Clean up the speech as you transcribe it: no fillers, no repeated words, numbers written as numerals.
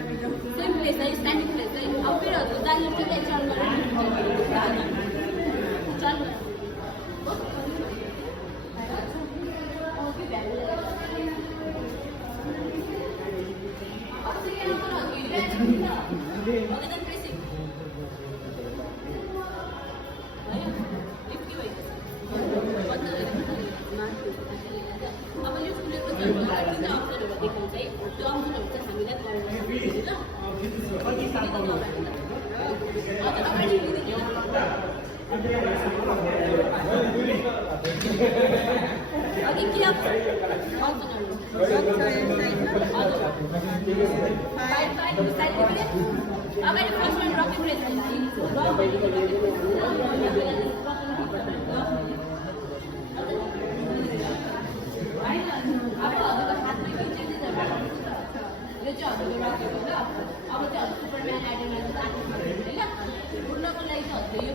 same place है standing place है अब फेरि जाने चाहिँ टर्न गरेर चल अब यो फुलेको चाहिँ अप्सनहरू देखाउँछ है त्यो अप्सनहरू चाहिँ हामीलाई अघि के अगाडि फर्स्ट रकिङ रेस